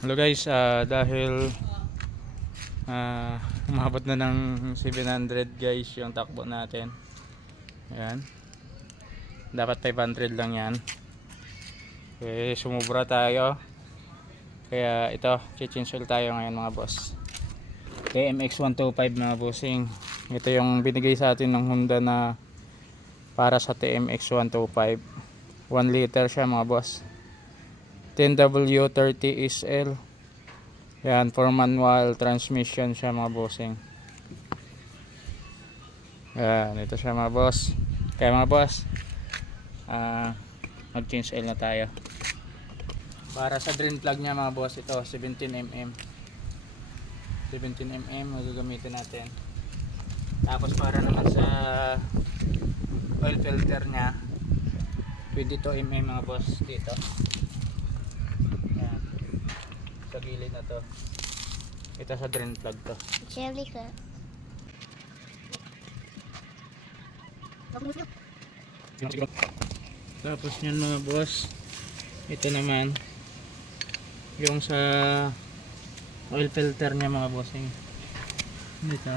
Hello guys, dahil umabot na ng 700 guys yung takbo natin. Ayan. Dapat 500 lang yan. Okay, sumubra tayo. Kaya ito, change oil tayo ngayon mga boss. TMX 125 mga bossing. Ito yung binigay sa atin ng Honda na para sa TMX 125. 1 liter siya mga boss. 10W30 SL. Yan, for manual transmission siya mga bossing. Yan, ito siya mga boss. Kaya mga boss, mag change oil na tayo. Para sa drain plug niya mga boss, ito 17mm. 17mm magagamitin natin. Tapos para naman sa oil filter niya, 22mm mga boss dito. Yan, sa gilid na to. Ito sa drain plug to. Jelly ka. Tapos nyan mga boss, ito naman yung sa oil filter niya mga bossing. Dito,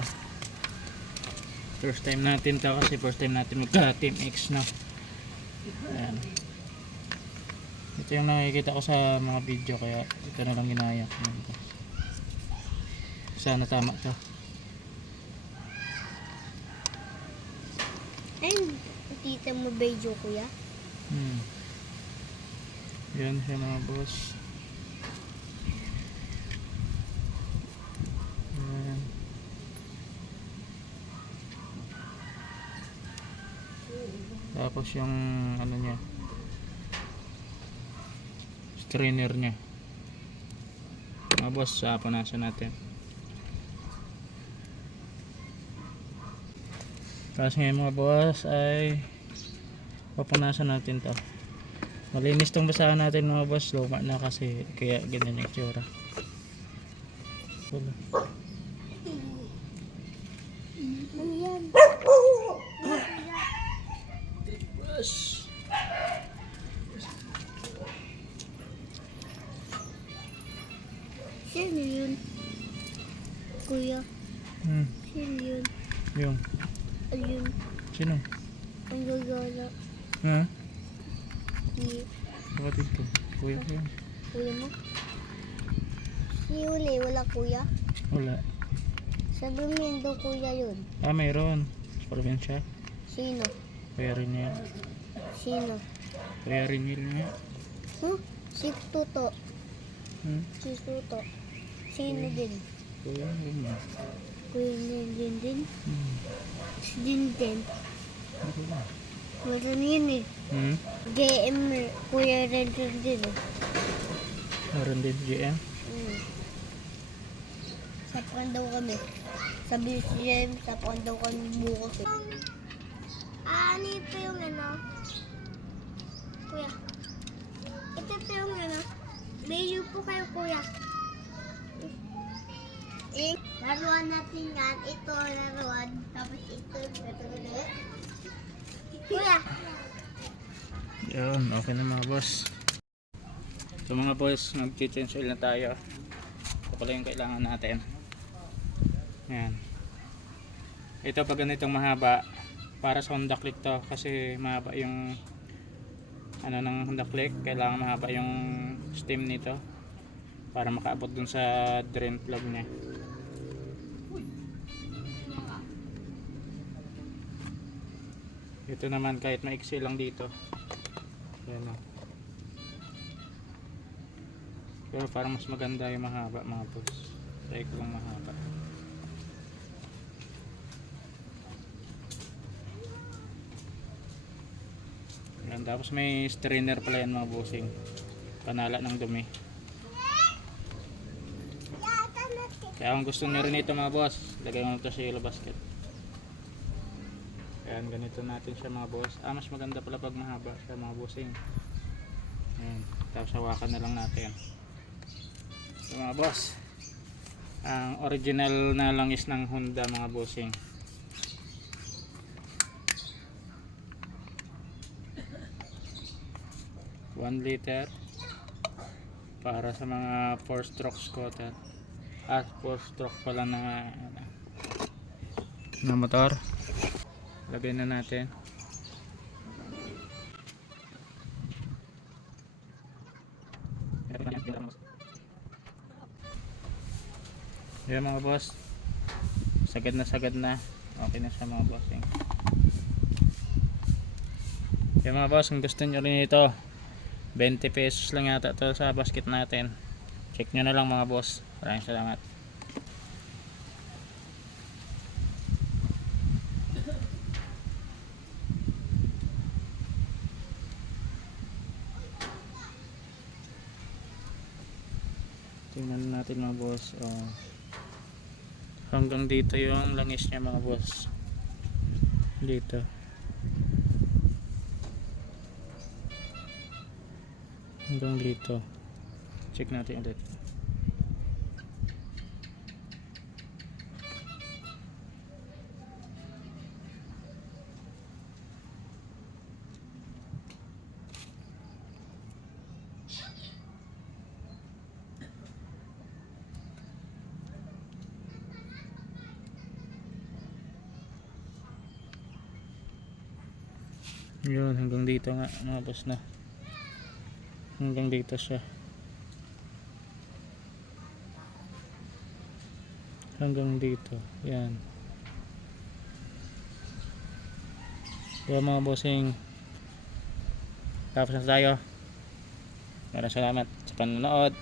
first time natin to kasi first time natin magka TMX na. Ayan. Ito yung nakikita ko sa mga video kaya ito na lang ginaya ko. Sana tama to. Ay, tita mo bejo kuya? Yan siya mga boss. Ayan. Tapos yung ano niya, strainer niya mga boss, punasan natin. Tapos ngayon mga boss ay papunasan natin to. Malinis tong basahan natin mga boss, luma na kasi kaya ganyan yung itsura. Wala. Boss. Sino yun? Kuya, sino yun? Yung Ayun, sino? ang gagala. Ha? Si Kapatid ko. Kuya ko yan. kuya mo? Si Uli, wala kuya? Wala. Sa Domingo kuya yun. Mayroon sa probinsya. Sino? Kuya Rinil. Sino? Kuya Rinil niya. Si Tuto. Si Tuto. Sino din? Kuya Rinil. Kuya din. Si Din. Wala yun eh. GM, kuya rin din eh. Meron din GM. Sapakan daw kami. Sa BCM, sapakan daw kami bukas eh. Ano ito yung ano? Kuya. Ito yung ano? Mayo po kayo kuya. Laruan natin yan. Ito laruan. Tapos ito ulit. Kuya. Yun, okay na mga boss. So mga boss, mag-change oil na tayo. Ito pala yung kailangan natin. Ayan. Ito pag ganitong mahaba, para sa Honda Click to. Kasi mahaba yung ano ng Honda Click. Kailangan mahaba yung stem nito para makaabot dun sa drain plug niya. Ito naman kahit maiksi lang dito. Ayan o. Pero parang mas maganda yung mahaba mga boss. Try ko lang mahaba. Ayan, tapos may strainer pala yan mga bossing. Panala ng dumi. Kaya kung gusto nyo rin ito mga boss, lagay mo ito sa yellow basket. Ayan, ganito natin siya mga boss. Mas maganda pala pag mahaba siya mga bossing. Ayan, tapos hawakan na lang natin. So mga boss, ang original na langis ng Honda mga bossing. 1 liter para sa mga 4 stroke scooter. 4 stroke pala na motor. Lagay na natin. Yan mga boss, sagad na okay na siya mga bossing. Yan mga boss, kung gusto nyo rin ito, 20 pesos lang yata ito sa basket natin. Check nyo na lang mga boss. Maraming salamat. Tingnan natin mga boss. Hanggang dito yung langis niya mga boss. Dito. Hanggang dito. Check natin ulit. Yun, hanggang dito nga mga boss na. Hanggang dito siya. Hanggang dito. Yan. Yan mga bossing. Tapos na tayo. Maraming salamat sa panonood.